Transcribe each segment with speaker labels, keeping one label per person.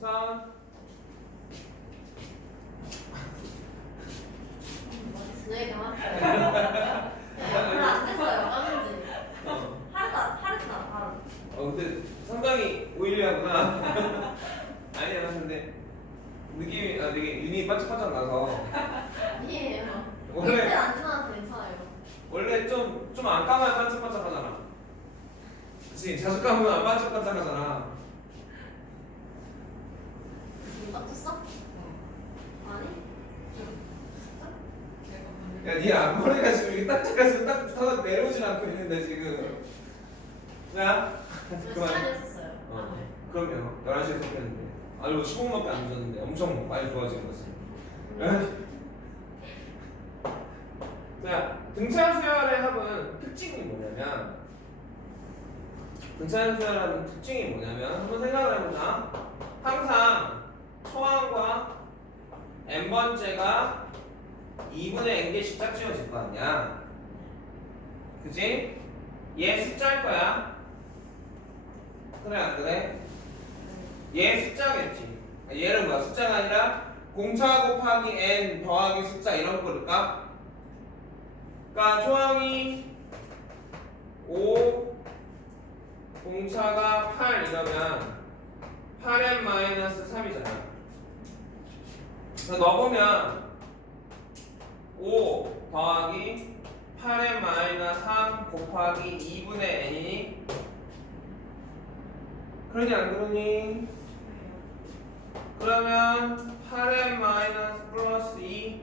Speaker 1: 우선
Speaker 2: 네, 나왔어요. 별로 안 됐어요, 까는지.
Speaker 1: 어,
Speaker 2: 바로.
Speaker 1: 어 근데 상당히 오일리하구나. 아니야 근데 느낌이 아 되게 윤이 반짝반짝 나서
Speaker 2: 아니에요.
Speaker 1: 원래-
Speaker 2: 이때 안 지나서 괜찮아요.
Speaker 1: 원래 좀 좀 안 감으면 반짝반짝하잖아. 그치 자주 감으면 안 반짝반짝하잖아.
Speaker 2: 떴어? 아니?
Speaker 1: 야, 네 앞머리가 지금 이렇게 딱딱해서 딱 타고 내려오진 않고 있는데 지금. 자,
Speaker 2: 저
Speaker 1: 그만.
Speaker 2: 어,
Speaker 1: 그럼요. 11시에 시작했는데. 아니, 15분밖에 안 늦었는데 엄청 많이 좋아진 거지. 자, 등차 수열의 합은 특징이 뭐냐면 수열의 합은 특징이 뭐냐면 한번 생각을 해보자. 항상 초항과 n번째가 2분의 n개씩 짝지어질 거 아니야. 그지? 얘 숫자일 거야. 그래 안 그래? 얘 숫자겠지. 얘는 뭐야? 숫자가 아니라 공차 곱하기 n 더하기 숫자 이런 거일까? 그러니까 초항이 5 공차가 8 이러면 8n 마이너스 3이잖아. 넣어보면 5 더하기 8n 마이너스 3 곱하기 2분의 n이니 그러니 안 그러니? 그러면 8n 마이너스 플러스 2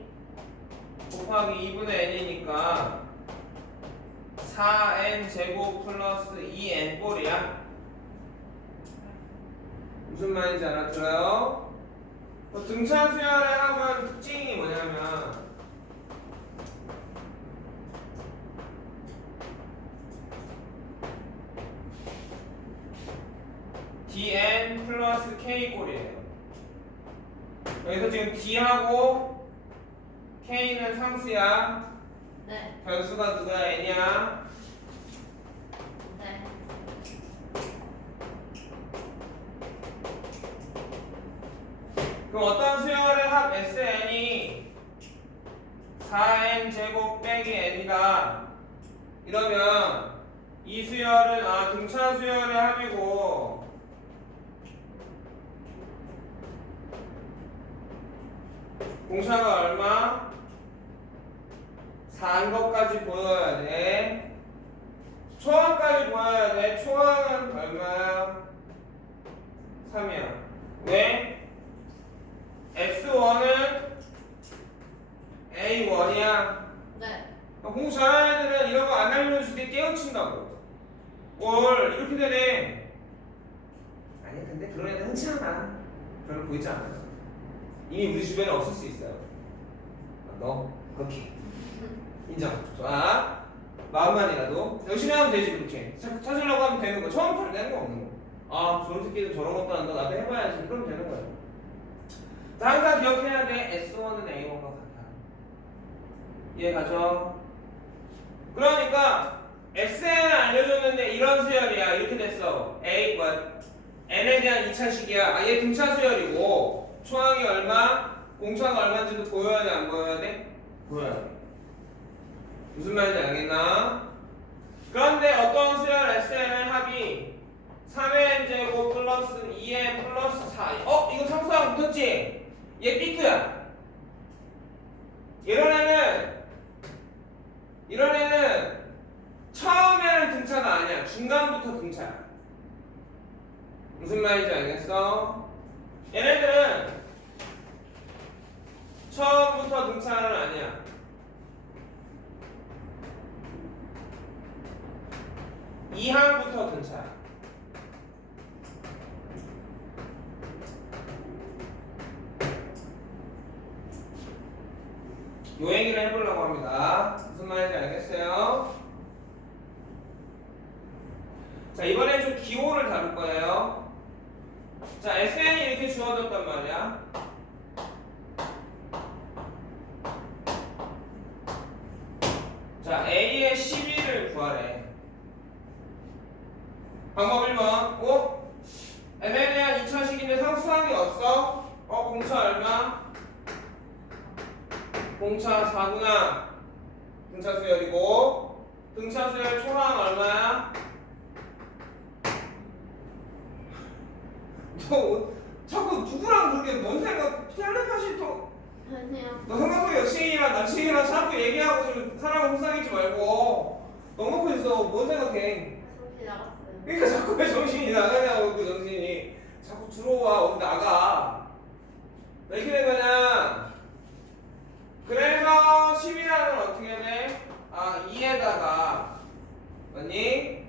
Speaker 1: 곱하기 2분의 n이니까 4n 제곱 플러스 2n 꼴이야. 무슨 말인지 알아들어요? 그 등차 수열의 합은 특징이 뭐냐면 dn 플러스 k 꼴이에요. 여기서 지금 d하고 k는 상수야.
Speaker 2: 네,
Speaker 1: 변수가 누구야? n이야. 그럼 어떤 수열의 합 SN이 4n 제곱 빼기 n이다. 이러면 이 수열은 아 등차 수열의 합이고 공차가 얼마? 4인 것까지 보여야 돼. 초항까지 보여야 돼. 초항은 얼마야? 3이야. 왜? X1은 A1이야.
Speaker 2: 네.
Speaker 1: 공부 잘하는 애들은 이런 거 안 알려줄 때 깨우친다고. 뭘 이렇게 되네. 아니 근데 그런 애들 흔치 않아. 별로 보이지 않아. 이미 우리 주변에 없을 수 있어요. 아, 너 그렇게 인정. 좋아. 마음만이라도 열심히 하면 되지 그렇게. 찾- 찾으려고 하면 되는 거. 처음부터 되는 거 없는 거. 아 저런 새끼들 저런 것도 안다. 나도 해봐야지. 되는 거야. 자, 항상 기억해야 돼. S1은 A1과 같아. 이해가죠? 그러니까 SN을 알려줬는데 이런 수열이야. 이렇게 됐어. A, 뭐, N에 대한 2차식이야. 아, 얘 등차 수열이고 초항이 얼마? 공차가 얼마인지도 보여야 돼? 안 보여야 돼? 보여야 돼. 무슨 말인지 알겠나? 그런데 어떤 수열 SN의 합이 3n 제곱 플러스 2n 플러스 4 어? 이거 상수항 붙었지? 얘 B트야. 이런 애는 이런 애는 처음에는 등차가 아니야. 중간부터 등차야. 무슨 말인지 알겠어? 얘네들은 처음부터 등차는 아니야 이항부터 등차야 요 얘기를 해보려고 합니다. 무슨 말인지 알겠어요? 자, 이번엔 좀 기호를 다룰 거예요. 자, SN이 이렇게 주어졌단 말이야. 자, A의 12를 구하래. 방법 1번. 오? 대한 2차식인데 상수 흡수한 게 없어? 어 공차 얼마? 공차 4구나 등차 수 열이고 등차 수열 초항 얼마야? 너 자꾸 누구랑 그렇게 뭔 생각 텔레파시 통
Speaker 2: 아니요.
Speaker 1: 너 생각보다 여친이랑 남친이랑 자꾸 얘기하고 지금 사람 흡상이지 말고 너 먹고 있어 뭔 생각해
Speaker 2: 정신 나갔어요.
Speaker 1: 그러니까 자꾸 왜 정신이 나가냐고 그 정신이 자꾸 들어와 어디 나가 왜 이렇게 된 거냐 그래서 10이라는 어떻게 돼? 아 2에다가 맞니?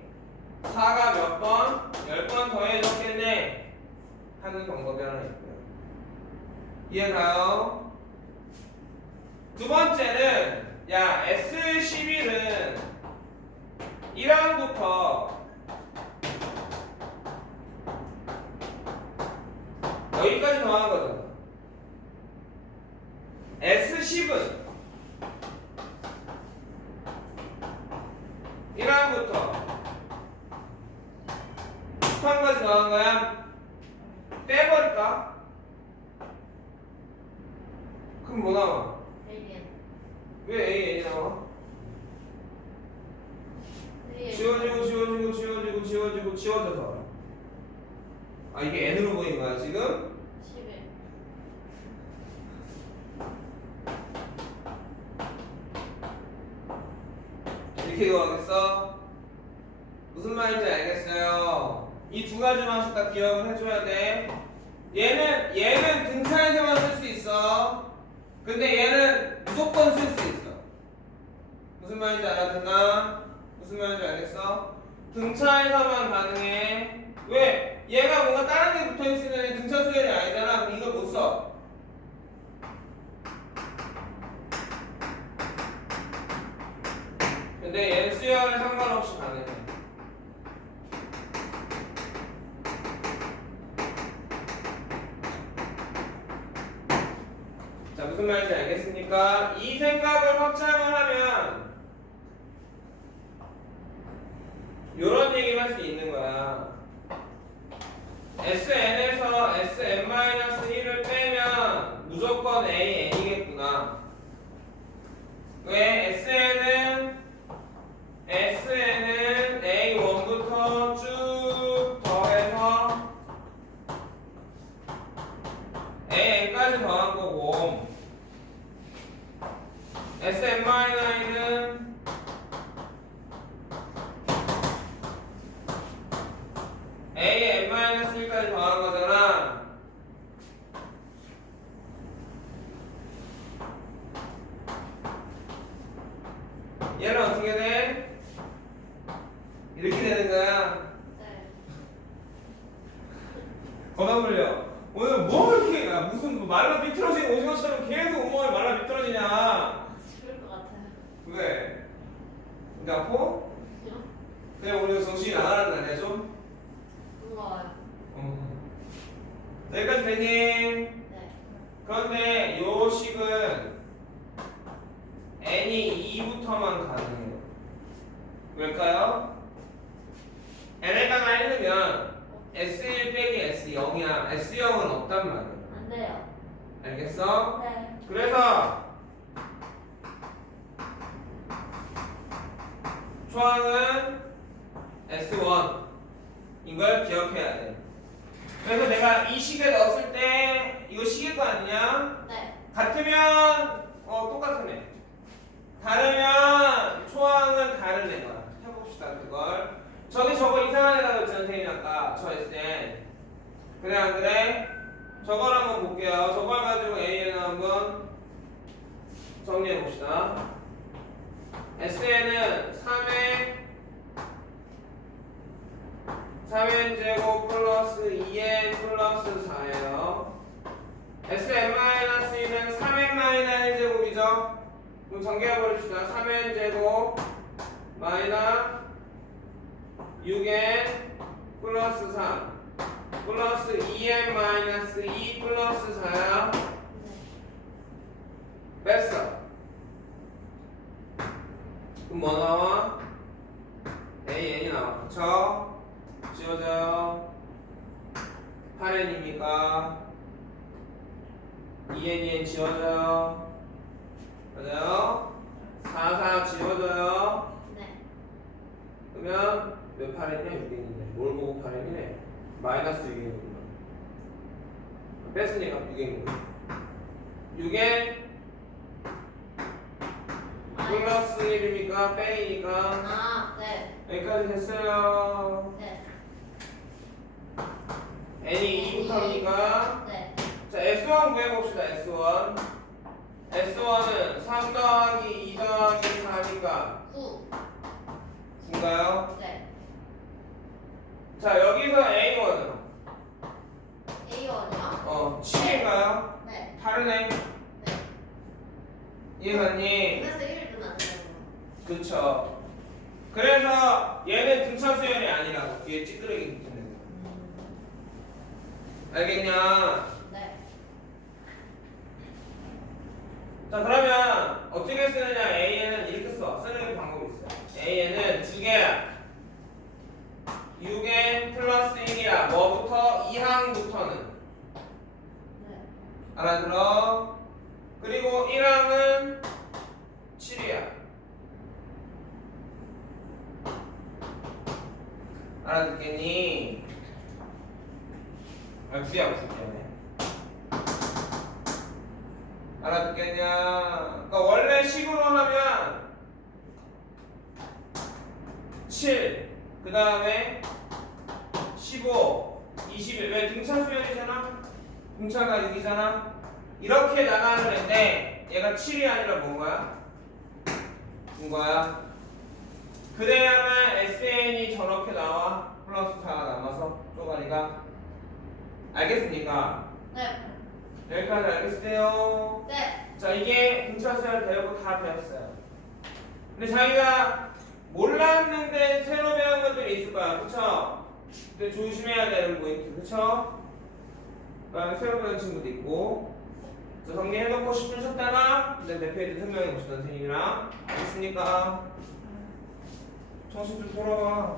Speaker 1: 4가 몇 번? 10번 더해줬겠네 하는 방법이 하나 있고요 이해가요? 두 번째는 야 S11은 1항부터 여기까지 더한 거잖아. S10은 1항부터 10항까지 더한 거야? 빼버릴까? 그럼 뭐 나와?
Speaker 2: 에이리엔.
Speaker 1: 왜 A, N이 나와? 지워지고 지워지고 지워지고 지워지고 지워져서 아 이게 N으로 보이는 거야 지금?
Speaker 2: 11.
Speaker 1: 이렇게 이용하겠어? 무슨 말인지 알겠어요? 이 두 가지만 딱 기억을 해줘야 돼. 얘는 얘는 등차에서만 쓸 수 있어. 근데 얘는 무조건 쓸 수 있어. 무슨 말인지 알아듣나? 무슨 말인지 알겠어? 등차에서만 가능해. 왜? 얘가 뭔가 다른 게 붙어 있으면 등차 수열이 아니잖아. 이걸 못 써. 근데 얘는 수열에 상관없이 가능해. 자, 무슨 말인지 알겠습니까? 이 생각을 확장을 하면 이런 얘기를 할 수 있는 거야. SN에서 SN-1을 빼면 무조건 A, N이겠구나. 왜? SN은 SN은 A1부터 쭉 더해서 AN까지 더한 거고 SN-1은 AN-1까지 더한 거잖아 얘는 어떻게 돼? 이렇게 되는 거야
Speaker 2: 네.
Speaker 1: 거다 물려. 오늘 뭐 이렇게 야, 무슨 뭐 말라 비틀어진 오징어처럼 계속 온몸이 말라 비틀어지냐?
Speaker 2: 죽을 것 같아요.
Speaker 1: 왜? 이제 아파? 그냥 오늘 정신이 나가는 날이야 좀?
Speaker 2: 무거워요.
Speaker 1: 어. 자, 여기까지 되니?
Speaker 2: 네.
Speaker 1: 그런데 요 식은 n이 2부터만 가능해요. 왜일까요? n에다가 1넣으면 S1 빼기 S0이야. S0은 없단 말이야.
Speaker 2: 안 돼요.
Speaker 1: 알겠어?
Speaker 2: 네.
Speaker 1: 그래서 초항은 S1 이걸 기억해야 돼. 그래서 내가 이 식에 넣었을 때 이거 식일 거 아니냐?
Speaker 2: 네.
Speaker 1: 같으면 어 똑같은 애. 다르면 초항은 다른 애가. 해봅시다 그걸. 저기 저거 이상한 애라고 했잖아 선생님 아까 저 SN. 그래 안 그래? 저걸 한번 볼게요. 저걸 가지고 AN을 한번 정리해 봅시다. SN은 3의 3n 제곱 플러스 2n 플러스 4예요. Sn-1은 3n 1제곱이죠. 그럼 전개해 버립시다. 3n 제곱 마이너 6n 플러스 3 플러스 2n 마이너스 2 플러스 4야.
Speaker 2: 네.
Speaker 1: 뺐어. 그럼 뭐 나와? A, N이 나와. 그쵸? 지워져요. 8N입니다. 됐으니까 2n 2n 지워져요 맞아요 4 4 지워져요
Speaker 2: 네.
Speaker 1: 그러면 몇 8n이냐 6n이냐 뭘 보고 8n이네 마이너스 6n이구나 뺐으니까 6n이구나 6n 플러스 1이니까 빼이니까
Speaker 2: 아, 네.
Speaker 1: 여기까지 됐어요
Speaker 2: 네.
Speaker 1: n이 2부터니까
Speaker 2: 네.
Speaker 1: 자 S1 구해봅시다 S1 S1은 3 더하기 2 더하기 4니까
Speaker 2: 9.
Speaker 1: 9인가요?
Speaker 2: 네.
Speaker 1: 자 여기서 A1은
Speaker 2: A1이요?
Speaker 1: 어 7인가요?
Speaker 2: 네.
Speaker 1: 다르네
Speaker 2: 네.
Speaker 1: 이해갔니?
Speaker 2: 그래서 1은 안 되는
Speaker 1: 그쵸 그래서 얘는 등차 수열이 아니라고 뒤에 찌끄러기 붙는 거 알겠냐? 8이랑은 7이야. 알아듣겠니? 악수야, 악수 미안해. 알아듣겠냐? 그러니까 원래 식으로 하면 7, 그 다음에 15, 21. 왜 등차 수열이잖아? 등차가 6이잖아? 이렇게 나가는 앤데 얘가 7이 아니라 뭔가야? 뭔가야? 그래야만 SN이 저렇게 나와 플러스 4가 남아서 쪼가리가 알겠습니까?
Speaker 2: 네.
Speaker 1: 여기까지 알겠어요?
Speaker 2: 네.
Speaker 1: 자 이게 등차수열 배우고 다 배웠어요. 근데 자기가 몰랐는데 새로 배운 것들이 있을 거야, 그쵸? 근데 조심해야 되는 포인트, 그쵸? 그다음에 새로 배운 친구도 있고. 자 정리해놓고 10분 쉬었다가 내 페이지 설명해 봅시다, 선생님이랑. 알겠습니까? 정신 좀 돌아봐.
Speaker 2: 아,